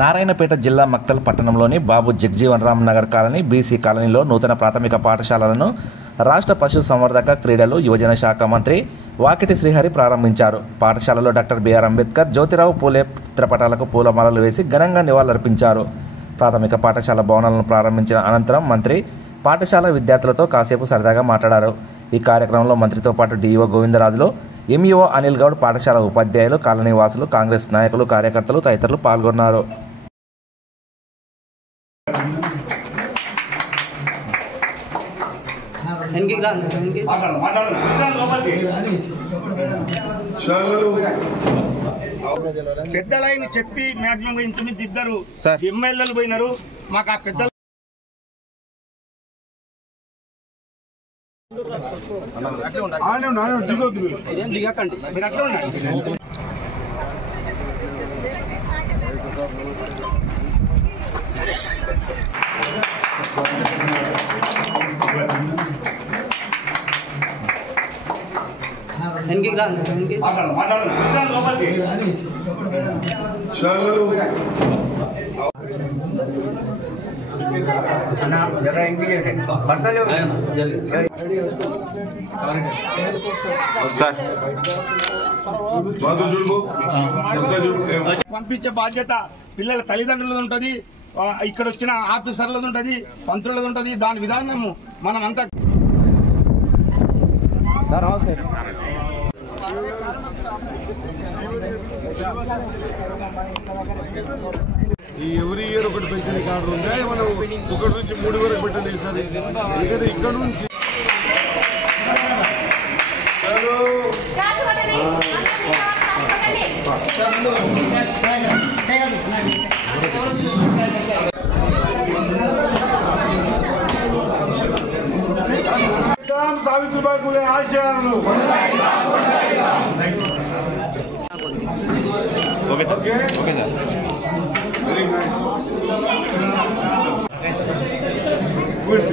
నారాయణపేట జిల్లా మక్తల్ పట్టణంలోని Babu Jagjivan Ram Nagar colony BC కాలనీలో నూతన ప్రాథమిక పాఠశాలలను రాష్ట్ర పశుసంవర్ధక క్రీడలు యువజన శాఖ మంత్రి వాకిటి శ్రీహరి ప్రారంభించారు. పాఠశాలలో డాక్టర్ బిఆర్ అంబేద్కర్, జ్యోతిరావు పూలే చిత్రపటాలకు పూలమాలలు వేసి ఘనంగా నివాళులర్పించారు. ప్రాథమిక పాఠశాల భవనాలను ప్రారంభించిన అనంతరం మంత్రి పాఠశాల విద్యార్థులతో కాసేపు సరదాగా మాట్లాడారు. ఈ కార్యక్రమంలో మంత్రితో పాటు డిఈఓ గోవిందరాజులు, ఎంఈఓ అనిల్ గౌడ్, పాఠశాల ఉపాధ్యాయులు, కాలనీ వాసులు, కాంగ్రెస్ నాయకులు, కార్యకర్తలు తదితరులు పాల్గొన్నారు. పెద్దలైన చెప్పి మాక్సిమం ఇంచుమించు ఇద్దరు ఎమ్మెల్యేలు పోయినారు. మాకు ఆ పెద్ద దిగకండి మీరు అట్లా ఉండండి. పంపించే బాధ్యత పిల్లల తల్లిదండ్రులది ఉంటుంది, ఇక్కడ వచ్చిన ఆఫీసర్లది ఉంటుంది, మంత్రులది ఉంటుంది. దాని విధానము మనం అంతా ఈ ఎవ్రీ ఇయర్ ఒకటి పెన్షన్ కార్డు ఉందా, మనం 1 నుంచి 3 వరకు పెట్టండి సార్. ఎందుకంటే ఇక్కడ నుంచి సావిత్రిబాయి పూలే ఆశయాలను వెరీ నైస్ గుడ్.